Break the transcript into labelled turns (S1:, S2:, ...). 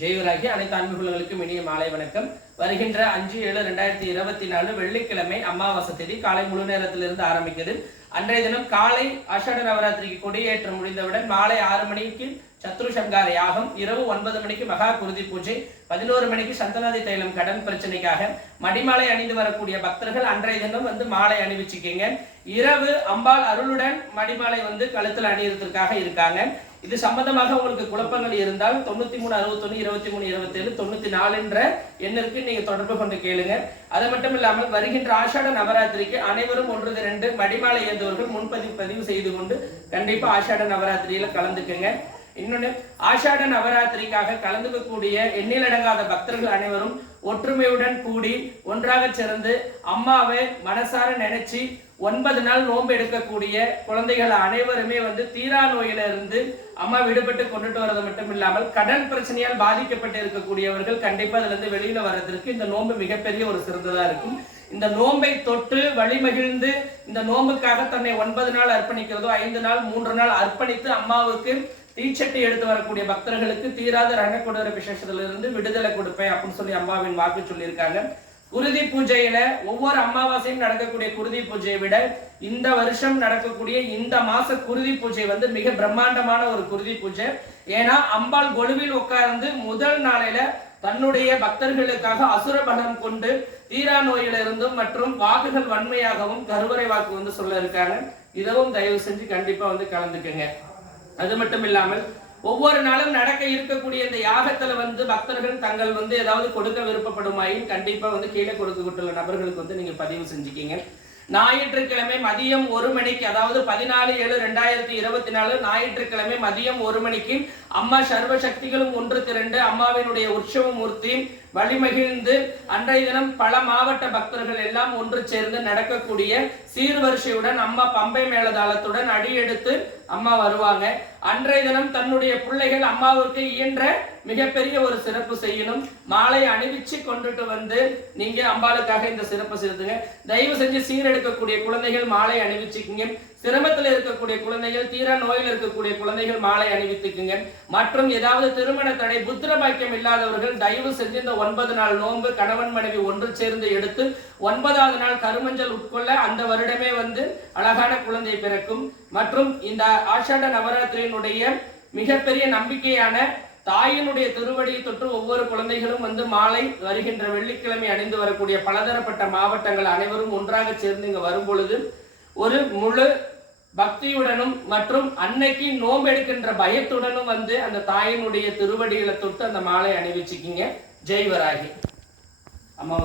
S1: ஜெய்வராகி அனைத்து அன்புகளுக்கும் இனிய மாலை வணக்கம். வருகின்ற அஞ்சு ஏழு ரெண்டாயிரத்தி இருபத்தி நாலு வெள்ளிக்கிழமை அமாவாசை தேதி காலை முழு நேரத்திலிருந்து ஆரம்பிக்கிறது அன்றைய தினம் காலை ஆஷாட நவராத்திரிக்கு கொடியேற்றம் முடிந்தவுடன் மாலை ஆறு மணிக்கு சத்ரு சங்கார யாகம் இரவு ஒன்பது மணிக்கு மகா குருதி பூஜை பதினோரு மணிக்கு சந்தனாதி தைலம் கடன் பிரச்சனைக்காக மடிமாலை அணிந்து வரக்கூடிய பக்தர்கள் அன்றைய தினம் வந்து மாலை அணிவிச்சுக்கீங்க. இரவு அம்பாள் அருளுடன் மடிமாலை வந்து கழுத்தில் அணியறதுக்காக இருக்காங்க. இது சம்பந்தமாக உங்களுக்கு குழப்பங்கள் இருந்தால் தொண்ணூத்தி மூணு அறுபத்தொன்னு இருபத்தி மூணு இருபத்தேழு தொண்ணூற்றி தொண்ணூத்தி நாலுன்ற எண்ணிற்கு நீங்க தொடர்பு கொண்டு கேளுங்க. அது மட்டும் இல்லாமல் வருகின்ற ஆஷாட நவராத்திரிக்கு அனைவரும் ஒன்று இரண்டு மடிமாலை ஏந்தவர்கள் முன்பதிவு பதிவு செய்து கொண்டு கண்டிப்பா ஆஷாட நவராத்திரியில கலந்துக்குங்க. இன்னொன்று ஆஷாட நவராத்திரிக்காக கலந்துக்கக்கூடிய எண்ணிலடங்காத பக்தர்கள் அனைவரும் ஒற்றுமையுடன் கூடி ஒன்றாக சேர்ந்து அம்மாவை மனசார நினைச்சு ஒன்பது நாள் நோன்பு எடுக்கக்கூடிய குழந்தைகள் அனைவருமே வந்து தீரா நோயில இருந்து அம்மா விடுபட்டு கொண்டுட்டு வர்றது மட்டும் இல்லாமல் கடன் பிரச்சனையால் பாதிக்கப்பட்டு இருக்கக்கூடியவர்கள் கண்டிப்பா அதுல இருந்து வெளியில வர்றதற்கு இந்த நோன்பு மிகப்பெரிய ஒரு சிறந்ததா இருக்கும். இந்த நோன்பை தொட்டு வழிமகிழ்ந்து இந்த நோன்புக்காக தன்னை ஒன்பது நாள் அர்ப்பணிக்கிறதோ ஐந்து நாள் மூன்று நாள் அர்ப்பணித்து அம்மாவுக்கு தீச்சட்டி எடுத்து வரக்கூடிய பக்தர்களுக்கு தீராத ரணக்கொடூர விசேஷத்திலிருந்து விடுதலை கொடுப்பேன் அப்படின்னு சொல்லி அம்மாவின் வாக்கு சொல்லியிருக்காங்க. குருதி பூஜையில ஒவ்வொரு அமாவாசையும் நடக்கக்கூடிய குருதி பூஜையை விட இந்த வருஷம் நடக்கக்கூடிய இந்த மாச குருதி பூஜை வந்து மிக பிரம்மாண்டமான ஒரு குருதி பூஜை. ஏன்னா அம்பாள் கொலுவில் உட்கார்ந்து முதல் நாளையில தன்னுடைய பக்தர்களுக்காக அசுர பலம் கொண்டு தீரா நோயிலிருந்தும் மற்றும் வாக்குகள் வன்மையாகவும் கருவறை வாக்கு வந்து சொல்ல இருக்காங்க இதவும் தயவு செஞ்சு கண்டிப்பா வந்து கலந்துக்குங்க. அது மட்டும் இல்லாமல் ஒவ்வொரு நாளும் நடக்க இருக்கக்கூடிய இந்த யாகத்துல வந்து பக்தர்கள் தங்கள் வந்து ஏதாவது கொடுக்க விருப்பப்படுமாயின் கண்டிப்பா வந்து கீழே கொடுக்கப்பட்டுள்ள நபர்களுக்கு வந்து நீங்க பதிவு செஞ்சுக்கீங்க. ஞாயிற்றுக்கிழமை மதியம் ஒரு மணிக்கு அதாவது பதினாலு ஏழு ரெண்டாயிரத்தி இருபத்தி நாலு ஞாயிற்றுக்கிழமை மதியம் ஒரு மணிக்கு அம்மா சர்வ சக்திகளும் ஒன்று திரண்டு அம்மாவினுடைய உற்சவ மூர்த்தி வழிமகிழ்ந்து அன்றைய தினம் பல மாவட்ட பக்தர்கள் எல்லாம் ஒன்று சேர்ந்து நடக்கக்கூடிய சீர்வரிசையுடன் அம்மா பம்பை மேளதாளத்துடன் அடியெடுத்து அம்மா வருவாங்க. அன்றைய தினம் தன்னுடைய பிள்ளைகள் அம்மாவுக்கு இயன்ற மிகப்பெரிய ஒரு சிறப்பு செய்யணும். மாலை அணிவிச்சு கொண்டுட்டு வந்து நீங்க அம்பாளுக்காக இந்த சிறப்பு செலுத்துங்க. தயவு செஞ்சு சீரெடுக்கக்கூடிய குழந்தைகள் மாலை அணிவிச்சுக்கிங்க. சிரமத்தில் இருக்கக்கூடிய குழந்தைகள் தீர நோயில் இருக்கக்கூடிய குழந்தைகள் மாலை அணிவித்துக்குங்க. மற்றும் ஏதாவது திருமண தடை புத்திர பாக்கியம் இல்லாதவர்கள் தயவு செஞ்சு இந்த ஒன்பது நாள் நோன்பு கணவன் மனைவி ஒன்று சேர்ந்து எடுத்து ஒன்பதாவது நாள் கருமஞ்சள் உட்கொள்ள அந்த வருடமே வந்து அழகான குழந்தை பிறக்கும். மற்றும் இந்த ஆஷாட நவராத்திரியினுடைய மிகப்பெரிய நம்பிக்கையான தாயினுடைய திருவடியை தொற்று ஒவ்வொரு குழந்தைகளும் வந்து மாலை வருகின்ற வெள்ளிக்கிழமை அணிந்து வரக்கூடிய பலதரப்பட்ட மாவட்டங்கள் அனைவரும் ஒன்றாக சேர்ந்து இங்க வரும் பொழுது ஒரு முழு பக்தியுடனும் மற்றும் அன்னைக்கு நோம்பெடுக்கின்ற பயத்துடனும் வந்து அந்த தாயினுடைய திருவடிகளை தொட்டு அந்த மாலை அணிவிச்சுக்கிங்க. ஜெய்வராகி அமாவாசை